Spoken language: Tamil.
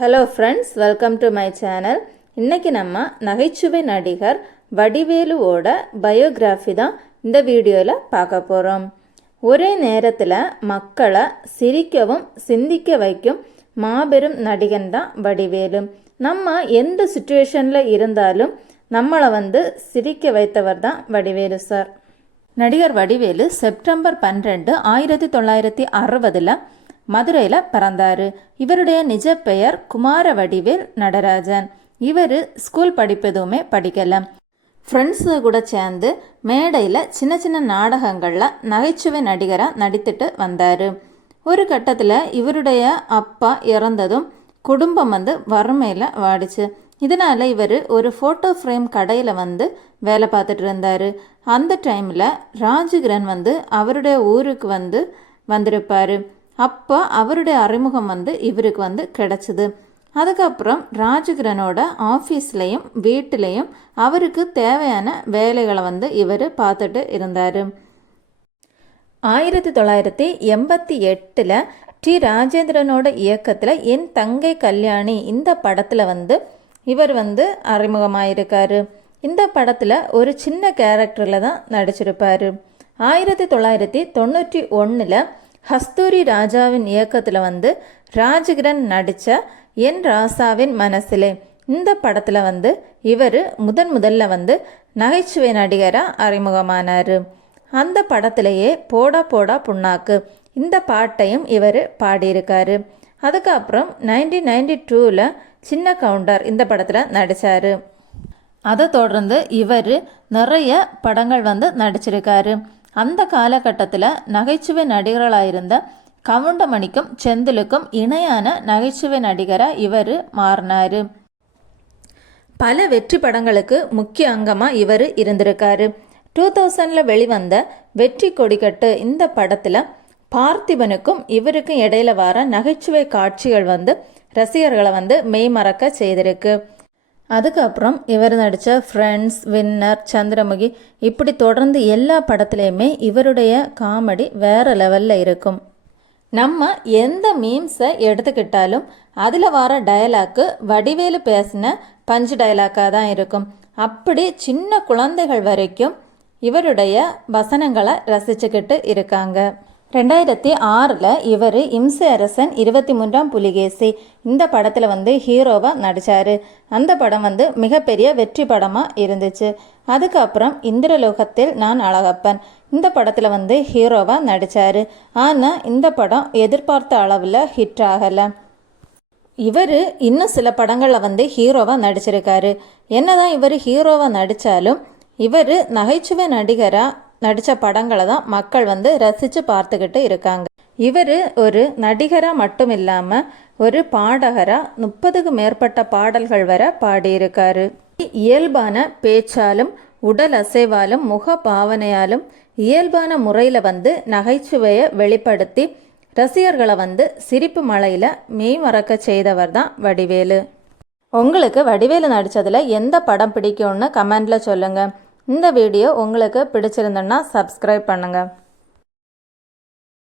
Hello friends, welcome to my channel. இன்றைக்கி நம்ம நகைச்சுவை நடிகர் வடிவேலுவோட பயோகிராஃபி தான் இந்த வீடியோவில் பார்க்க போகிறோம். ஒரே நேரத்தில் மக்களை சிரிக்கவும் சிந்திக்க வைக்கும் மாபெரும் நடிகன் தான் வடிவேலு. நம்ம எந்த சுச்சுவேஷனில் இருந்தாலும் நம்மளை சிரிக்க வைத்தவர் தான் வடிவேலு சார். நடிகர் வடிவேலு செப்டம்பர் 12, 1960 மதுரையில் பிறந்தார். இவருடைய நிஜ பெயர் குமார வடிவேல் நடராஜன். இவர் ஸ்கூல் படிப்பதுமே படிக்கலை. ஃப்ரெண்ட்ஸு கூட சேர்ந்து மேடையில் சின்ன சின்ன நாடகங்களில் நகைச்சுவை நடிகராக நடித்துட்டு வந்தார். ஒரு கட்டத்தில் இவருடைய அப்பா இறந்ததும் குடும்பம் வறுமையில் வாடிச்சு. இதனால் இவர் ஒரு ஃபோட்டோ ஃப்ரேம் கடையில் வேலை பார்த்துட்டு இருந்தார். அந்த டைமில் ராஜகிரண் அவருடைய ஊருக்கு வந்திருப்பார். அப்போ அவருடைய அறிமுகம் இவருக்கு கிடச்சிது. அதுக்கப்புறம் ராஜகிரனோட ஆஃபீஸ்லேயும் வீட்டிலையும் அவருக்கு தேவையான வேலைகளை இவர் பார்த்துட்டு இருந்தார். 1988 டி ராஜேந்திரனோட இயக்கத்தில் என் தங்கை கல்யாணி இந்த படத்தில் இவர் அறிமுகமாயிருக்காரு. இந்த படத்தில் ஒரு சின்ன கேரக்டரில் தான் நடிச்சிருப்பார். 1991 கஸ்தூரி ராஜாவின் இயக்கத்தில் ராஜகிரண் நடித்த என் ராசாவின் மனசிலே இந்த படத்தில் இவர் முதல்ல நகைச்சுவை நடிகராக அறிமுகமானார். அந்த படத்திலேயே போடா போடா புண்ணாக்கு இந்த பாட்டையும் இவர் பாடியிருக்காரு. அதுக்கப்புறம் 1992 சின்ன கவுண்டர் இந்த படத்தில் நடித்தார். அதை தொடர்ந்து இவர் நிறைய படங்கள் நடிச்சிருக்காரு. அந்த காலகட்டத்தில் நகைச்சுவை நடிகர்களாயிருந்த கவுண்டமணிக்கும் செந்திலுக்கும் இணையான நகைச்சுவை நடிகராக இவர் மாறினார். பல வெற்றி படங்களுக்கு முக்கிய அங்கமாக இவர் இருந்திருக்காரு. 2000 வெளிவந்த வெற்றி கொடிக்கட்டு இந்த படத்தில் பார்த்திபனுக்கும் இவருக்கும் இடையில வர நகைச்சுவை காட்சிகள் ரசிகர்களை மெய்மறக்க செய்திருக்கு. அதுக்கப்புறம் இவர் நடித்த ஃப்ரெண்ட்ஸ், வின்னர், சந்திரமுகி இப்படி தொடர்ந்து எல்லா படத்துலையுமே இவருடைய காமெடி வேறு லெவலில் இருக்கும். நம்ம எந்த மீம்ஸை எடுத்துக்கிட்டாலும் அதில் வர டயலாக்கு வடிவேலு பேசின பஞ்சு டயலாக்காக தான் இருக்கும். அப்படி சின்ன குழந்தைகள் வரைக்கும் இவருடைய வசனங்களை ரசிச்சுக்கிட்டு இருக்காங்க. 2006 இவர் இம்சை அரசன் 23ஆம் புலிகேசி இந்த படத்தில் ஹீரோவாக நடித்தார். அந்த படம் மிகப்பெரிய வெற்றி படமாக இருந்துச்சு. அதுக்கப்புறம் இந்திரலோகத்தில் நான் அழகப்பன் இந்த படத்தில் ஹீரோவாக நடித்தார். ஆனால் இந்த படம் எதிர்பார்த்த அளவில் ஹிட் ஆகலை. இவர் இன்னும் சில படங்களில் ஹீரோவாக நடிச்சிருக்காரு. என்னதான் இவர் ஹீரோவாக நடித்தாலும் இவர் நகைச்சுவை நடிகராக நடித்த படங்களை தான் மக்கள் ரசித்து பார்த்துக்கிட்டு இருக்காங்க. இவர் ஒரு நடிகராக மட்டும் இல்லாமல் ஒரு பாடகராக 30க்கு மேற்பட்ட பாடல்கள் வரை பாடியிருக்காரு. இயல்பான பேச்சாலும் உடல் அசைவாலும் முக பாவனையாலும் இயல்பான முறையில் நகைச்சுவையை வெளிப்படுத்தி ரசிகர்களை சிரிப்பு மலையில் மெய்மறக்க செய்தவர் தான் வடிவேலு. உங்களுக்கு வடிவேலு நடித்ததில் எந்த படம் பிடிக்கும்னு கமெண்டில் சொல்லுங்கள். இந்த வீடியோ உங்களுக்கு பிடிச்சிருந்ததுன்னா சப்ஸ்கிரைப் பண்ணுங்கள்.